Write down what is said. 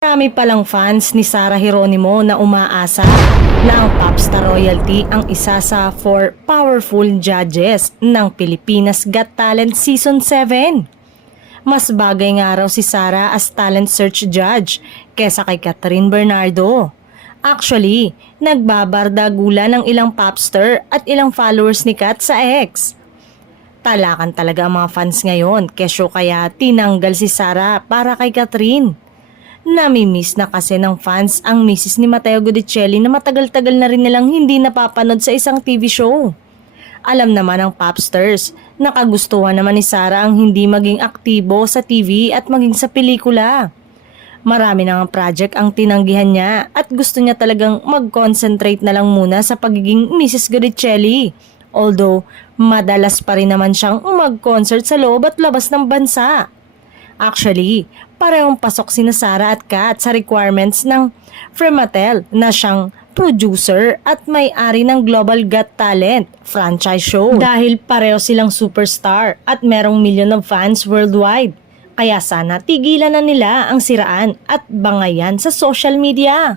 Marami palang fans ni Sarah Geronimo na umaasa na ang Popstar Royalty ang isa sa 4 powerful judges ng Pilipinas Got Talent Season 7. Mas bagay nga raw si Sarah as talent search judge kesa kay Catherine Bernardo. Actually, nagbabardagula ng ilang popstar at ilang followers ni Kat sa X. Talakan talaga ang mga fans ngayon, kesyo kaya tinanggal si Sarah para kay Catherine. Namimiss na kasi ng fans ang misis ni Mateo Gudicelli na matagal-tagal na rin nilang hindi napapanood sa isang TV show. Alam naman ng popstars, nakagustuhan naman ni Sarah ang hindi maging aktibo sa TV at maging sa pelikula. Marami na ang project ang tinanggihan niya at gusto niya talagang mag-concentrate na lang muna sa pagiging Mrs. Gudicelli. Although, madalas pa rin naman siyang mag-concert sa loob at labas ng bansa. Actually, parehong pasok sina Sarah at Kat sa requirements ng Fremantle na siyang producer at may-ari ng Global Got Talent franchise show. Dahil pareho silang superstar at merong million of fans worldwide. Kaya sana tigilan na nila ang siraan at bangayan sa social media.